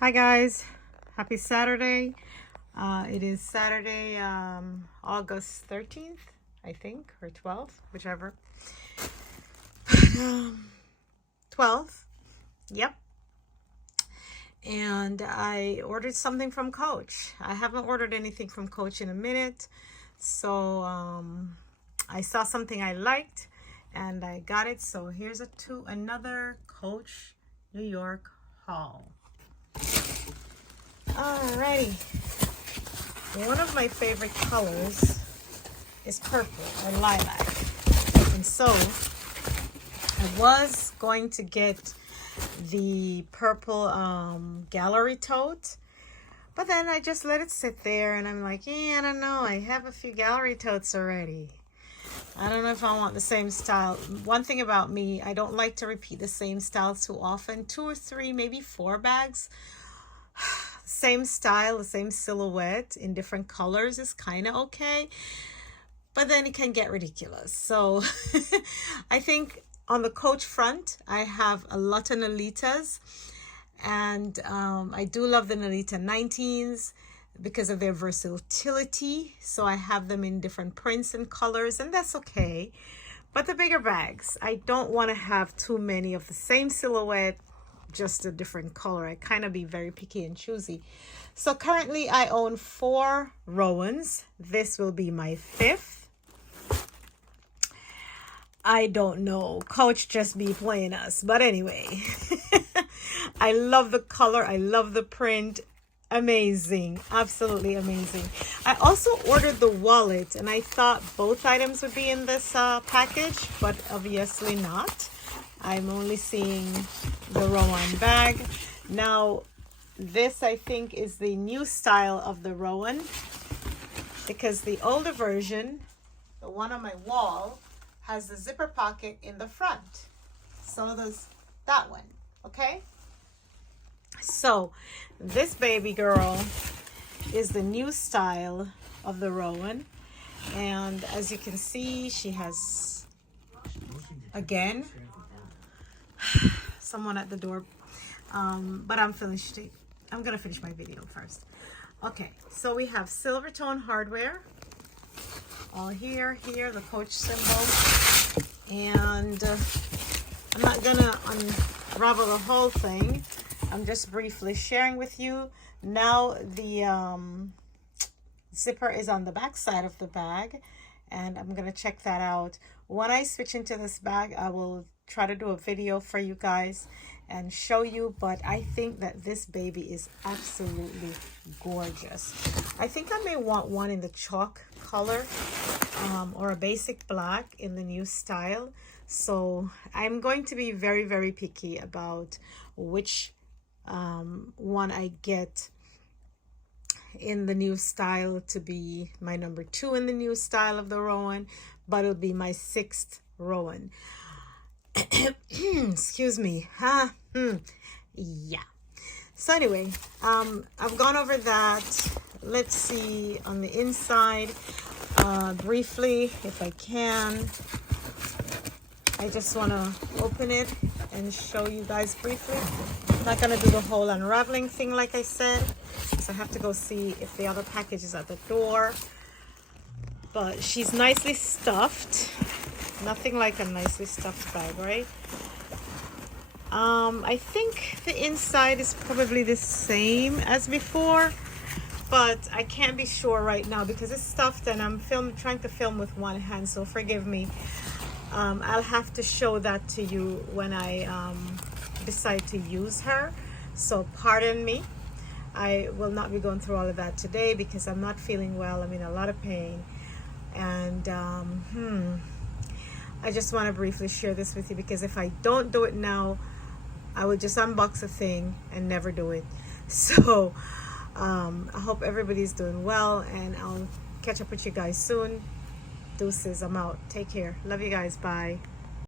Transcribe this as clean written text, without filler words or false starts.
Hi guys, happy Saturday. It is Saturday, August 13th, I think, or 12th, whichever. 12th, yep. And I ordered something from Coach. I haven't ordered anything from Coach in a minute. So I saw something I liked and I got it. So here's another Coach New York haul. Alrighty. One of my favorite colors is purple or lilac. And so I was going to get the purple gallery tote, but then I just let it sit there and I'm like, I don't know. I have a few gallery totes already. I don't know if I want the same style. One thing about me, I don't like to repeat the same style too often. 2 or 3, maybe 4 bags. Same style, the same silhouette in different colors is kind of okay, but then it can get ridiculous. So I think on the Coach front, I have a lot of Nolitas, and I do love the Nolita 19s because of their versatility. So I have them in different prints and colors, and that's okay. But the bigger bags, I don't want to have too many of the same silhouette, just a different color. I kind of be very picky and choosy. So currently I own 4 Rowans. This will be my 5th. I don't know. Coach just be playing us. But anyway, I love the color. I love the print. Amazing. Absolutely amazing. I also ordered the wallet and I thought both items would be in this package, but obviously not. I'm only seeing the Rowan bag. Now, this I think is the new style of the Rowan, because the older version, the one on my wall, has the zipper pocket in the front. So does that one, okay? So this baby girl is the new style of the Rowan. And as you can see, she has, again, someone at the door, but I'm gonna finish my video first. Okay, so we have Silvertone hardware all here, the Coach symbol, and I'm not gonna unravel the whole thing. I'm just briefly sharing with you. Now the zipper is on the back side of the bag, and I'm gonna check that out. When I switch into this bag, I will try to do a video for you guys and show you, but I think that this baby is absolutely gorgeous. I think I may want one in the chalk color or a basic black in the new style. So I'm going to be very, very picky about which one I get in the new style to be my number 2 in the new style of the Rowan, but it'll be my 6th Rowan. Excuse me. Yeah. So anyway, I've gone over that. Let's see on the inside briefly if I can. I just want to open it and show you guys briefly. I'm not going to do the whole unraveling thing like I said, so I have to go see if the other package is at the door. But she's nicely stuffed. Nothing like a nicely stuffed bag, right? I think the inside is probably the same as before, but I can't be sure right now because it's stuffed and I'm trying to film with one hand, so forgive me. I'll have to show that to you when I decide to use her, so pardon me. I will not be going through all of that today because I'm not feeling well. I'm in a lot of pain, and I just want to briefly share this with you because if I don't do it now, I would just unbox a thing and never do it. So I hope everybody's doing well, and I'll catch up with you guys soon. Deuces, I'm out. Take care. Love you guys. Bye.